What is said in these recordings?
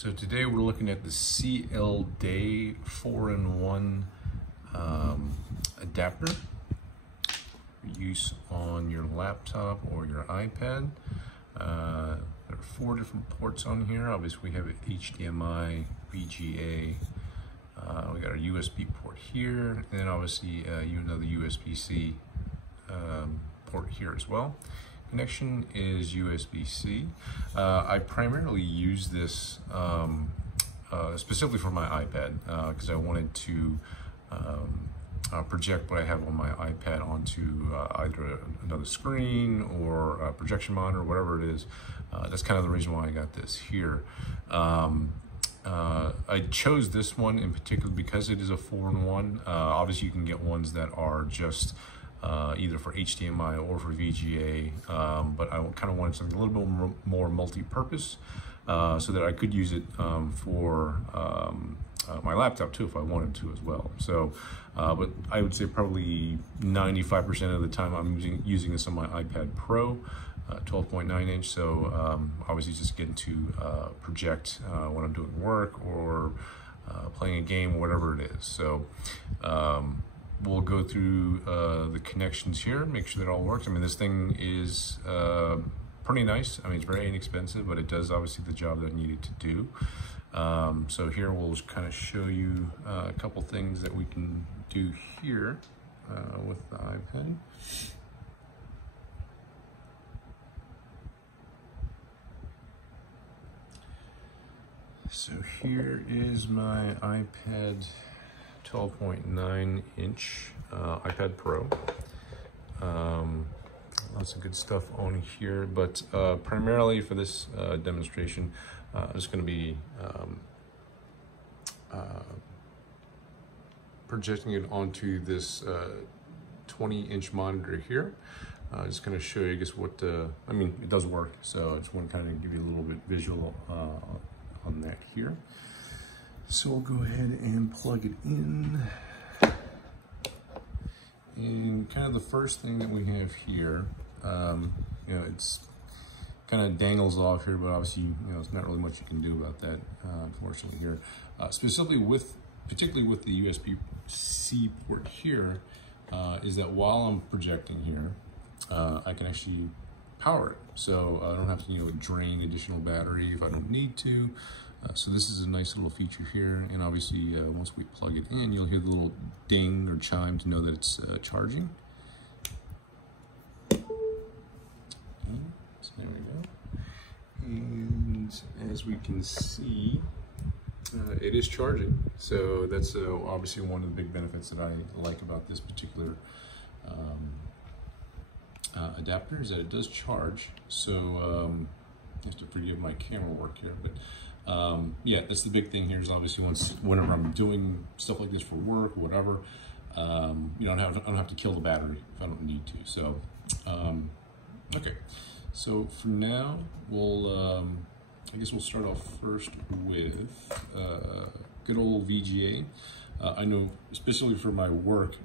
So today we're looking at the CLDAY 4-in-1 adapter for use on your laptop or your iPad. There are 4 different ports on here. Obviously we have HDMI, VGA, we got our USB port here, and then obviously another USB-C port here as well. Connection is USB-C. I primarily use this specifically for my iPad because I wanted to project what I have on my iPad onto either another screen or a projection monitor, whatever it is. That's kind of the reason why I got this here. I chose this one in particular because it is a 4-in-1. Obviously you can get ones that are just either for HDMI or for VGA, but I kind of wanted something a little bit more multi-purpose so that I could use it for my laptop too if I wanted to as well. So, but I would say probably 95% of the time I'm using this on my iPad Pro, 12.9 inch. So obviously just getting to project when I'm doing work or playing a game, whatever it is. So we'll go through the connections here, make sure that it all works. I mean, this thing is pretty nice. I mean, it's very inexpensive, but it does obviously the job that I needed to do. So here we'll just kind of show you a couple things that we can do here with the iPad. So here is my iPad 12.9 inch iPad Pro. Lots of good stuff on here, but primarily for this demonstration, I'm just going to be projecting it onto this 20-inch monitor here. Just going to show you, I guess, what I mean, it does work, so I just want to kind of give you a little bit visual on that here. So we'll go ahead and plug it in. And kind of the first thing that we have here, you know, it's kind of dangles off here, but obviously, you know, it's not really much you can do about that, unfortunately here. Particularly with the USB-C port here, is that while I'm projecting here, I can actually power it. So I don't have to, you know, drain additional battery if I don't need to. So this is a nice little feature here, and obviously once we plug it in, you'll hear the little ding or chime to know that it's charging. Okay, so there we go. And as we can see, it is charging. So that's obviously one of the big benefits that I like about this particular adapter, is that it does charge. So you have to forgive my camera work here, but yeah, that's the big thing here, is obviously whenever I'm doing stuff like this for work or whatever, you know, I don't have to kill the battery if I don't need to. So okay, so for now we'll I guess we'll start off first with good old VGA. I know, especially for my work,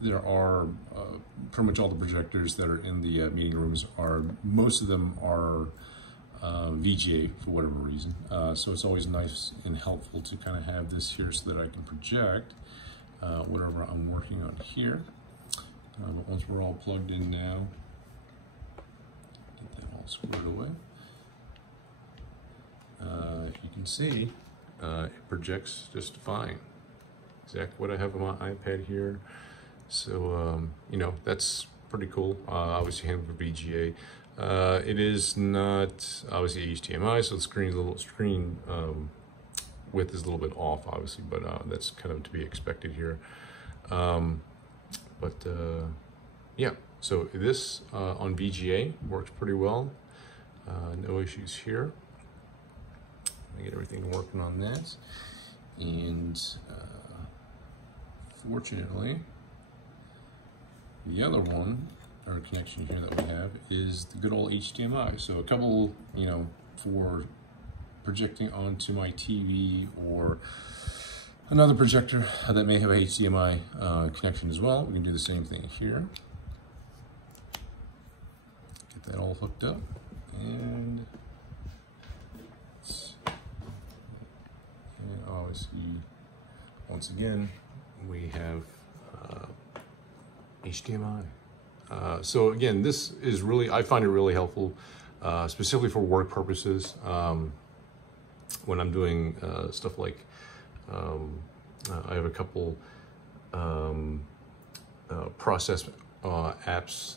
there are pretty much all the projectors that are in the meeting rooms most of them are VGA for whatever reason. So it's always nice and helpful to kind of have this here so that I can project whatever I'm working on here. But once we're all plugged in now, get that all squared away. If you can see, it projects just fine. Exactly what I have on my iPad here. So, you know, that's pretty cool. Obviously handled for VGA. It is not obviously HDMI, so the screen width is a little bit off, obviously, but that's kind of to be expected here. Yeah, so this on VGA works pretty well. No issues here. I get everything working on that, and fortunately, the other one, or connection here that we have, is the good old HDMI. So a couple, you know, for projecting onto my TV or another projector that may have a HDMI connection as well. We can do the same thing here. Get that all hooked up, and let's once again, we have HDMI. So again, this is really, I find it really helpful, specifically for work purposes. When I'm doing stuff like, I have a couple process apps,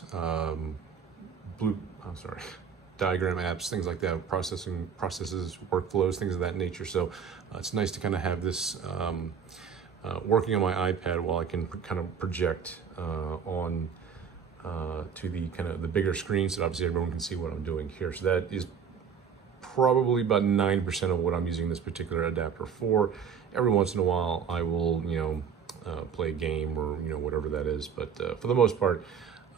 diagram apps, things like that, processes, workflows, things of that nature. So it's nice to kind of have this working on my iPad while I can kind of project on to the kind of the bigger screen, so obviously everyone can see what I'm doing here. So that is probably about 90% of what I'm using this particular adapter for. Every once in a while I will, you know, play a game or, you know, whatever that is. But for the most part,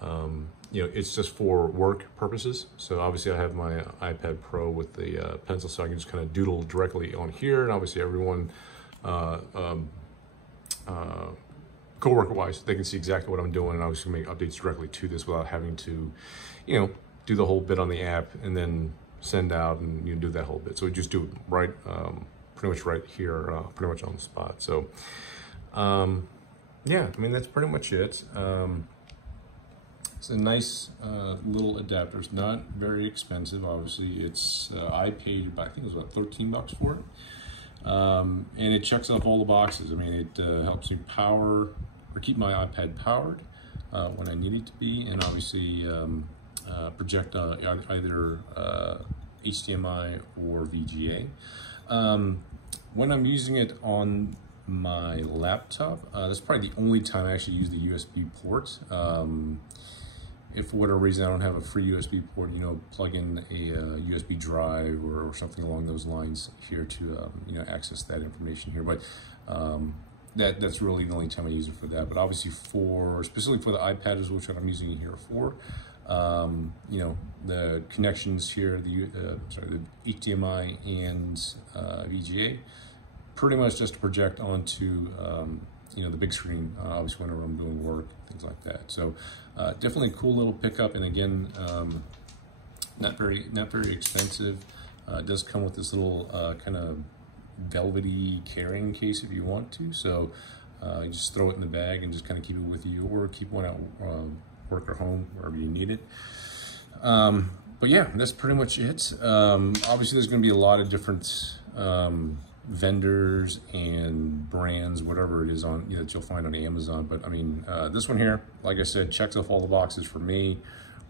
you know, it's just for work purposes. So obviously I have my iPad Pro with the pencil, so I can just kind of doodle directly on here. And obviously everyone, co-worker wise, they can see exactly what I'm doing, and obviously make updates directly to this without having to, you know, do the whole bit on the app and then send out and you do that whole bit. So we just do it right, pretty much right here, pretty much on the spot. So yeah, I mean, that's pretty much it. It's a nice little adapter. It's not very expensive. Obviously, it's I paid, I think it was about 13 bucks for it, and it checks off all the boxes. I mean, it helps me power or keep my iPad powered when I need it to be, and obviously project either HDMI or VGA. When I'm using it on my laptop, that's probably the only time I actually use the USB port. If for whatever reason I don't have a free USB port, you know, plug in a USB drive or something along those lines here to you know, access that information here. But that's really the only time I use it for that. But obviously specifically for the iPad, is which I'm using it here for. You know, the connections here, the HDMI and VGA, pretty much just to project onto you know, the big screen, obviously whenever I'm doing work, things like that. So definitely a cool little pickup, and again, not very expensive. It does come with this little kind of velvety carrying case if you want to. So you just throw it in the bag and just kind of keep it with you, or keep one out work or home, wherever you need it. But yeah, that's pretty much it. Obviously there's going to be a lot of different vendors and brands, whatever it is on, you know, that you'll find on Amazon. But I mean, this one here, like I said, checks off all the boxes for me.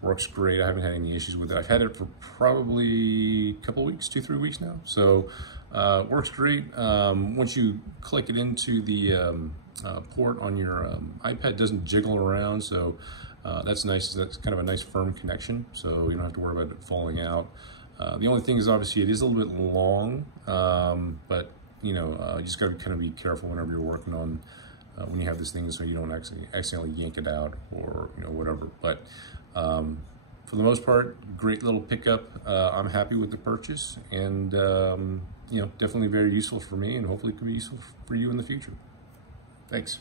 Works great. I haven't had any issues with it. I've had it for probably a couple weeks, 2-3 weeks now. So works great. Once you click it into the port on your iPad, it doesn't jiggle around. So that's nice. That's kind of a nice firm connection. So you don't have to worry about it falling out. The only thing is, obviously, it is a little bit long, but you know, you just got to kind of be careful whenever you're working on when you have this thing, so you don't accidentally yank it out or, you know, whatever. But for the most part, great little pickup. I'm happy with the purchase, and you know, definitely very useful for me, and hopefully it can be useful for you in the future. Thanks.